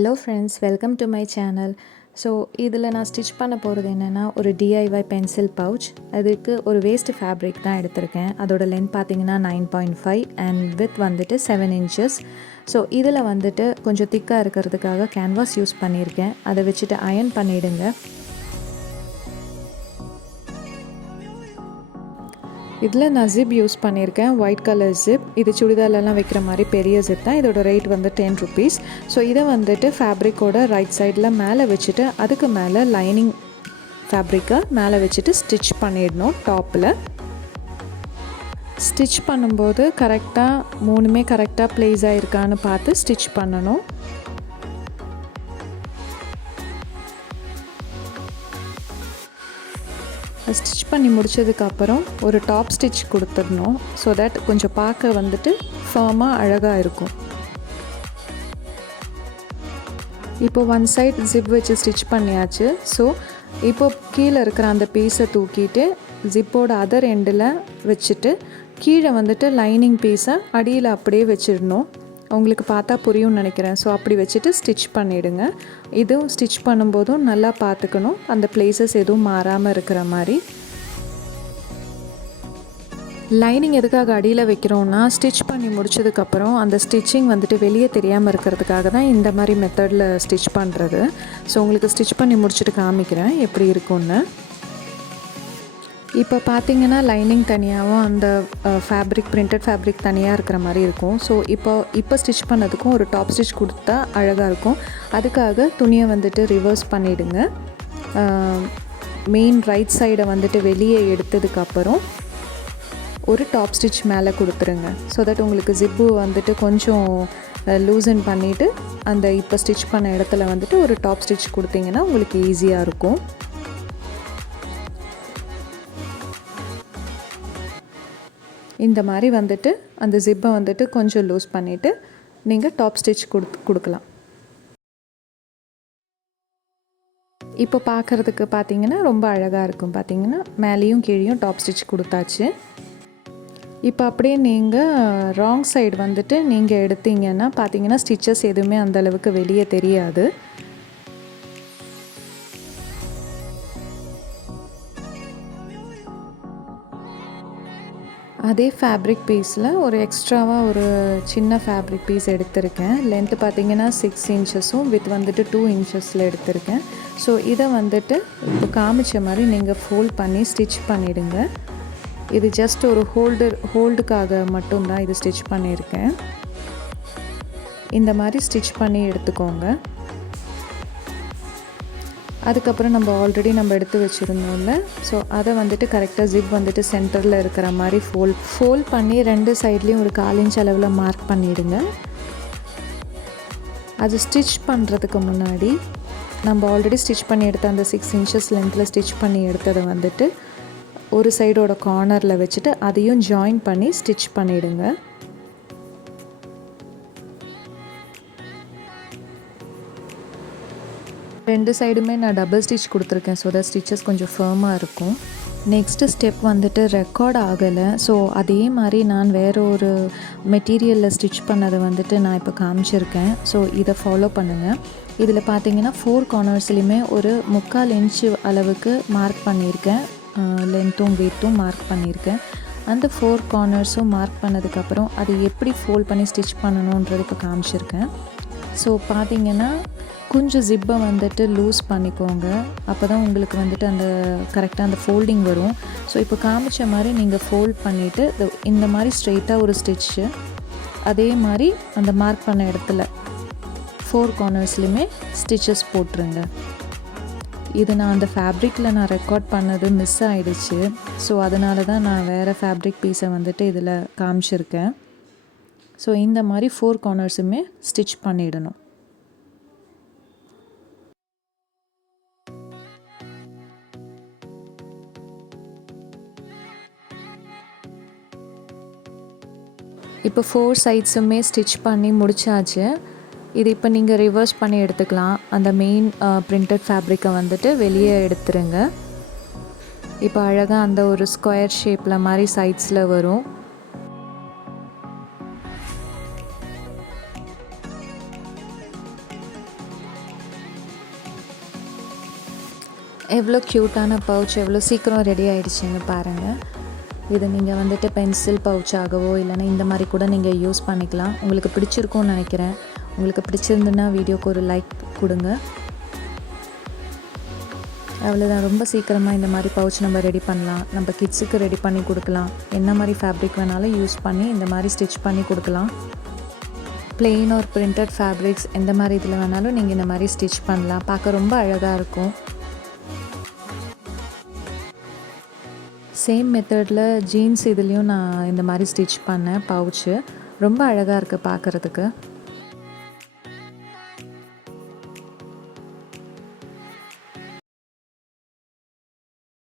Hello friends, welcome to my channel. So இதில் நான் stitch பண்ண போகிறது என்னென்னா ஒரு டிஐஒய் பென்சில் பவுச். அதுக்கு ஒரு வேஸ்ட் ஃபேப்ரிக் தான் எடுத்திருக்கேன். அதோட லென்த் பார்த்தீங்கன்னா 9.5 அண்ட் வித் வந்துட்டு 7 inches. ஸோ இதில் வந்துட்டு கொஞ்சம் திக்காக இருக்கிறதுக்காக கேன்வாஸ் யூஸ் பண்ணியிருக்கேன். அதை வச்சுட்டு அயர்ன் பண்ணிவிடுங்க. இதில் நான் ஜிப் யூஸ் பண்ணியிருக்கேன், ஒயிட் கலர் ஜிப். இது சுடிதார்லலாம் வைக்கிற மாதிரி பெரிய ஜிப் தான். இதோட ரேட் வந்து 10 rupees. ஸோ இதை வந்துட்டு ஃபேப்ரிக்கோட ரைட் சைடில் மேலே வச்சுட்டு அதுக்கு மேலே லைனிங் ஃபேப்ரிக்கை மேலே வச்சுட்டு ஸ்டிச் பண்ணிடணும். டாப்பில் ஸ்டிச் பண்ணும்போது கரெக்டாக மூணுமே கரெக்டாக ப்ளேஸ் ஆகிருக்கான்னு பார்த்து ஸ்டிச் பண்ணணும். ஸ்டிச் பண்ணி முடித்ததுக்கப்புறம் ஒரு டாப் ஸ்டிச் கொடுத்துடணும். ஸோ தட் கொஞ்சம் பார்க்க வந்துட்டு ஃபர்மாக அழகாக இருக்கும். இப்போ ஒன் சைட் ஜிப் வச்சு ஸ்டிச் பண்ணியாச்சு. ஸோ இப்போ கீழே இருக்கிற அந்த பீஸை தூக்கிட்டு ஜிப்போட அதர் எண்டில் வச்சுட்டு கீழே வந்துட்டு லைனிங் பீஸை அடியில் அப்படியே வச்சிடணும். உங்களுக்கு பார்த்தா புரியும்னு நினைக்கிறேன். ஸோ அப்படி வச்சுட்டு ஸ்டிச் பண்ணிவிடுங்க. இதுவும் ஸ்டிச் பண்ணும்போதும் நல்லா பார்த்துக்கணும், அந்த பிளேசஸ் எதுவும் மாறாமல் இருக்கிற மாதிரி. லைனிங் எதுக்காக அடியில் வைக்கிறோன்னா, ஸ்டிச் பண்ணி முடிச்சதுக்கப்புறம் அந்த ஸ்டிச்சிங் வந்துட்டு வெளியே தெரியாமல் இருக்கிறதுக்காக தான் இந்த மாதிரி மெத்தடில் ஸ்டிச் பண்ணுறது. ஸோ உங்களுக்கு ஸ்டிச் பண்ணி முடிச்சுட்டு காமிக்கிறேன் எப்படி இருக்கும்னு. இப்போ பார்த்தீங்கன்னா லைனிங் தனியாகவும் அந்த ஃபேப்ரிக் பிரிண்டட் ஃபேப்ரிக் தனியாக இருக்கிற மாதிரி இருக்கும். ஸோ இப்போ ஸ்டிச் பண்ணதுக்கும் ஒரு டாப் ஸ்டிச் கொடுத்தா அழகாக இருக்கும். அதுக்காக துணியை வந்துட்டு ரிவர்ஸ் பண்ணிவிடுங்க. மெயின் ரைட் சைடை வந்துட்டு வெளியே எடுத்ததுக்கப்புறம் ஒரு டாப் ஸ்டிச் மேலே கொடுத்துருங்க. ஸோ தட் உங்களுக்கு ஜிப்பு வந்துட்டு கொஞ்சம் லூசன் பண்ணிவிட்டு அந்த இப்போ ஸ்டிச் பண்ண இடத்துல வந்துட்டு ஒரு டாப் ஸ்டிச் கொடுத்தீங்கன்னா உங்களுக்கு ஈஸியாக இருக்கும். இந்த மாதிரி வந்துட்டு அந்த ஜிப்பை வந்துட்டு கொஞ்சம் லூஸ் பண்ணிவிட்டு நீங்கள் டாப் ஸ்டிச் கொடுக்கலாம். இப்போ பார்க்குறதுக்கு பார்த்தீங்கன்னா ரொம்ப அழகாக இருக்கும். பார்த்தீங்கன்னா மேலேயும் கீழேயும் டாப் ஸ்டிச் கொடுத்தாச்சு. இப்போ அப்படியே நீங்கள் ராங் சைடு வந்துட்டு நீங்கள் எடுத்தீங்கன்னா பார்த்தீங்கன்னா ஸ்டிச்சஸ் எதுவுமே அந்தளவுக்கு வெளியே தெரியாது. அதே ஃபேப்ரிக் பீஸில் ஒரு எக்ஸ்ட்ராவாக ஒரு சின்ன ஃபேப்ரிக் பீஸ் எடுத்திருக்கேன். லென்த்து பார்த்தீங்கன்னா 6 inches வித் வந்துட்டு 2 inches எடுத்திருக்கேன். ஸோ இதை வந்துட்டு இப்போ காமிச்ச மாதிரி நீங்கள் ஃபோல்ட் பண்ணி ஸ்டிச் பண்ணிவிடுங்க. இது ஜஸ்ட் ஒரு ஹோல்டுக்காக மட்டும்தான் இது ஸ்டிச் பண்ணியிருக்கேன். இந்த மாதிரி ஸ்டிச் பண்ணி எடுத்துக்கோங்க. அதுக்கப்புறம் நம்ம ஆல்ரெடி எடுத்து வச்சுருந்தோம்ல, ஸோ அதை வந்துட்டு கரெக்டாக ஜிப் வந்துட்டு சென்டரில் இருக்கிற மாதிரி ஃபோல்ட் பண்ணி 2 சைட்லேயும் ஒரு 1/4 inch அளவில் மார்க் பண்ணிவிடுங்க. அது ஸ்டிச் பண்ணுறதுக்கு முன்னாடி நம்ம ஆல்ரெடி ஸ்டிச் பண்ணி எடுத்த அந்த 6 inches லென்த்தில் ஸ்டிச் பண்ணி எடுத்ததை வந்துட்டு ஒரு சைடோட கார்னரில் வச்சுட்டு அதையும் ஜாயின் பண்ணி ஸ்டிச் பண்ணிவிடுங்க. ரெண்டு சைடுமே நான் டபுள் ஸ்டிச் கொடுத்துருக்கேன். ஸோ தட் ஸ்டிச்சஸ் கொஞ்சம் ஃபர்மாக இருக்கும். நெக்ஸ்ட்டு ஸ்டெப் வந்துட்டு ரெக்கார்ட் ஆகலை. ஸோ அதே மாதிரி நான் வேறு ஒரு மெட்டீரியலில் ஸ்டிச் பண்ணதை வந்துட்டு நான் இப்போ காமிச்சிருக்கேன். ஸோ இதை ஃபாலோ பண்ணுங்கள். இதில் பார்த்தீங்கன்னா 4 cornersலையுமே ஒரு 3/4 inch அளவுக்கு மார்க் பண்ணியிருக்கேன். லென்த்தும் வெய்த்தும் மார்க் பண்ணியிருக்கேன். அந்த 4 cornersம் மார்க் பண்ணதுக்கப்புறம் அதை எப்படி ஃபோல்ட் பண்ணி ஸ்டிச் பண்ணணுன்றது இப்போ காமிச்சிருக்கேன். ஸோ பார்த்தீங்கன்னா கொஞ்சம் ஜிப்பை வந்துட்டு லூஸ் பண்ணிக்கோங்க. அப்போ தான் உங்களுக்கு வந்துட்டு அந்த கரெக்டாக அந்த ஃபோல்டிங் வரும். ஸோ இப்போ காமிச்ச மாதிரி நீங்கள் ஃபோல்ட் பண்ணிவிட்டு இந்த மாதிரி ஸ்ட்ரெயிட்டாக ஒரு ஸ்டிச்சு அதே மாதிரி அந்த மார்க் பண்ண இடத்துல 4 cornersலையுமே ஸ்டிச்சஸ் போட்டுருங்க. இது நான் அந்த ஃபேப்ரிக்கில் நான் ரெக்கார்ட் பண்ணது மிஸ் ஆகிடுச்சு. ஸோ அதனால தான் நான் வேறு ஃபேப்ரிக் பீஸை வந்துட்டு இதில் காமிச்சிருக்கேன். ஸோ இந்த மாதிரி 4 cornersமே ஸ்டிச் பண்ணிடணும். இப்போ 4 சைட்ஸுமே ஸ்டிச் பண்ணி முடிச்சாச்சு. இது இப்போ நீங்கள் ரிவர்ஸ் பண்ணி எடுத்துக்கலாம். அந்த மெயின் பிரிண்டட் ஃபேப்ரிக்கை வந்துட்டு வெளியே எடுத்துருங்க. இப்போ அழகாக அந்த ஒரு ஸ்கொயர் ஷேப்பில் மாதிரி சைட்ஸில் வரும். எவ்வளோ க்யூட்டான பவுச் எவ்வளோ சீக்கிரம் ரெடி ஆகிடுச்சின்னு பாருங்கள். இது நீங்கள் வந்துட்டு பென்சில் பவுச்சாகவோ இல்லைனா இந்த மாதிரி கூட நீங்கள் யூஸ் பண்ணிக்கலாம். உங்களுக்கு பிடிச்சிருக்கும்னு நினைக்கிறேன். உங்களுக்கு பிடிச்சிருந்துன்னா வீடியோக்கு ஒரு லைக் கொடுங்க. அவ்வளோதான், ரொம்ப சீக்கிரமாக இந்த மாதிரி பவுச் நம்ம ரெடி பண்ணலாம். நம்ம கிட்ஸுக்கு ரெடி பண்ணி கொடுக்கலாம். என்ன மாதிரி ஃபேப்ரிக் வேணாலும் யூஸ் பண்ணி இந்த மாதிரி ஸ்டிச் பண்ணி கொடுக்கலாம். பிளெயின் ஒரு பிரிண்டட் ஃபேப்ரிக்ஸ் எந்த மாதிரி இதில் வேணாலும் நீங்கள் இந்த மாதிரி ஸ்டிச் பண்ணலாம். பார்க்க ரொம்ப அழகாக இருக்கும். சேம் மெத்தடில் ஜீன்ஸ் இதுலேயும் நான் இந்த மாதிரி ஸ்டிச் பண்ணேன் பவுச்சு. ரொம்ப அழகாக இருக்குது பார்க்குறதுக்கு.